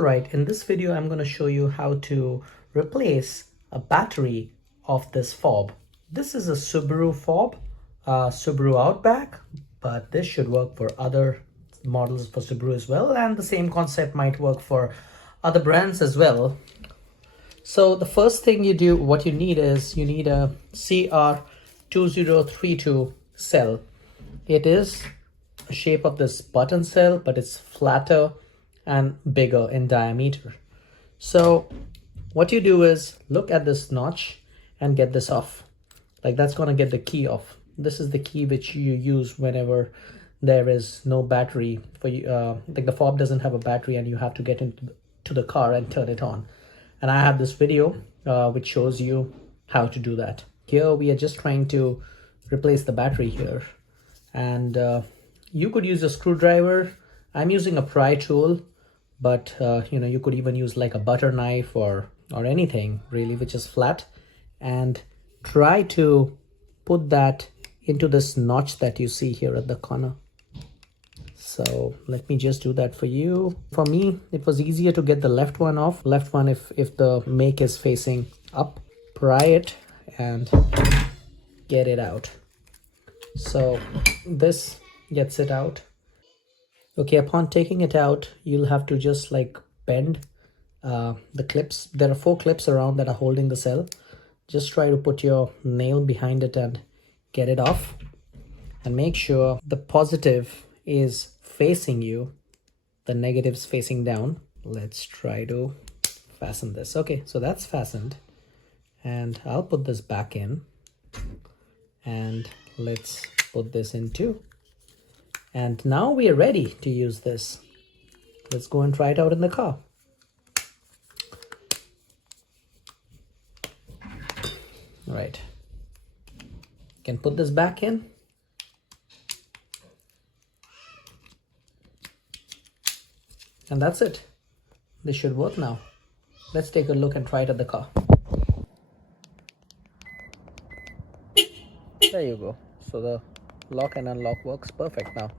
Alright, in this video I'm going to show you how to replace a battery of this fob. This is a Subaru fob, Subaru Outback, but this should work for other models for Subaru as well, and the same concept might work for other brands as well. So the first thing you do, what you need is you need a CR2032 cell. It is a shape of this button cell, but it's flatter and bigger in diameter. So what you do is look at this notch and get this off. Like that's going to get the key off. This is the key which you use whenever there is no battery for you. Like the fob doesn't have a battery and you have to get into the car and turn it on. And I have this video which shows you how to do that. Here we are just trying to replace the battery here. And you could use a screwdriver. I'm using a pry tool, but you could even use like a butter knife or anything really which is flat, and try to put that into this notch that you see here at the corner. So let me just do that for you. For me, it was easier to get the left one off. Left one if the make is facing up. Pry it and get it out. So this gets it out. Okay, upon taking it out, you'll have to just like bend the clips. There are 4 clips around that are holding the cell. Just try to put your nail behind it and get it off. And make sure the positive is facing you, the negative's facing down. Let's try to fasten this. Okay, so that's fastened. And I'll put this back in. And let's put this in too. And now we are ready to use this. Let's go and try it out in the car. All right. Can put this back in. And that's it. This should work now. Let's take a look and try it at the car. There you go. So the lock and unlock works perfect now.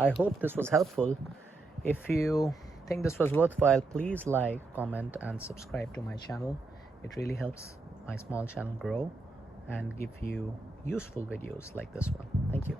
I hope this was helpful. If you think this was worthwhile, please like, comment, and subscribe to my channel. It really helps my small channel grow and give you useful videos like this one. Thank you.